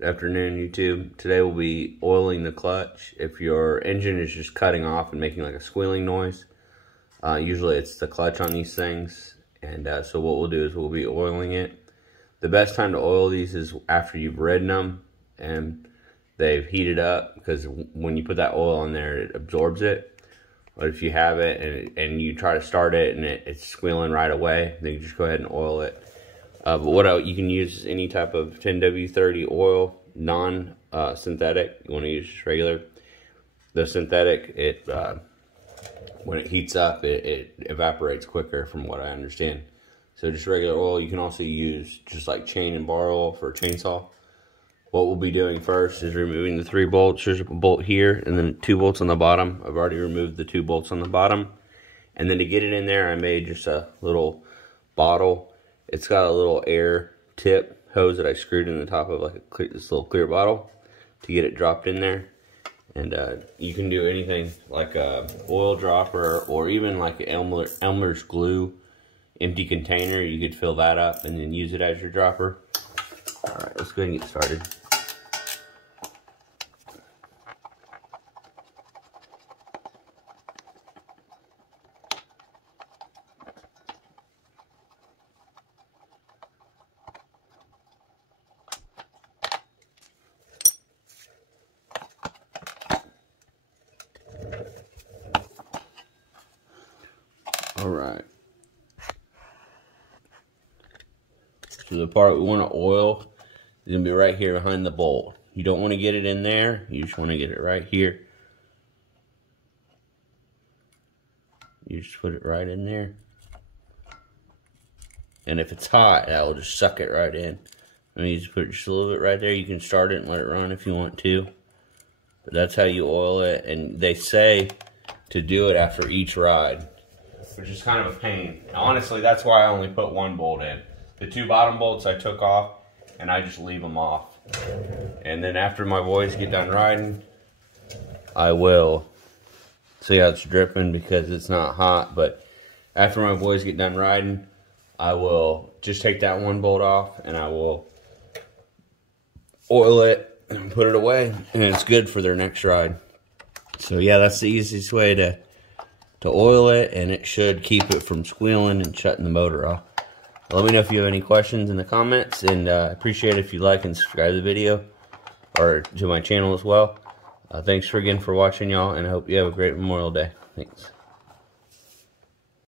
Afternoon, YouTube. Today we'll be oiling the clutch. If your engine is just cutting off and making like a squealing noise, usually it's the clutch on these things. And so what we'll do is we'll be oiling it. The best time to oil these is after you've ridden them and they've heated up, because when you put that oil in there, it absorbs it. But if you have it and you try to start it and it's squealing right away, then you just go ahead and oil it. But what you can use is any type of 10W30 oil, non-synthetic. You want to use just regular. The synthetic, when it heats up, it evaporates quicker, from what I understand. So just regular oil. You can also use just like chain and bar oil for a chainsaw. What we'll be doing first is removing the 3 bolts. There's a bolt here and then 2 bolts on the bottom. I've already removed the 2 bolts on the bottom. And then to get it in there, I made just a little bottle. It's got a little air tip hose that I screwed in the top of like this little clear bottle to get it dropped in there. And you can do anything like a oil dropper or even like an Elmer's glue empty container. You could fill that up and then use it as your dropper. All right, let's go ahead and get started. All right. So the part we want to oil is going to be right here behind the bolt. You don't want to get it in there. You just want to get it right here. You just put it right in there. And if it's hot, that will just suck it right in. I mean, you just put it just a little bit right there. You can start it and let it run if you want to. But that's how you oil it. And they say to do it after each ride, which is kind of a pain. Honestly, that's why I only put 1 bolt in. The 2 bottom bolts I took off, and I just leave them off. And then after my boys get done riding, I will. See how it's dripping because it's not hot, but after my boys get done riding, I will just take that 1 bolt off, and I will oil it and put it away, and it's good for their next ride. So yeah, that's the easiest way to oil it, and it should keep it from squealing and shutting the motor off. Let me know if you have any questions in the comments, and I appreciate it if you like and subscribe to the video, or to my channel as well. Thanks again for watching, y'all, and I hope you have a great Memorial Day. Thanks.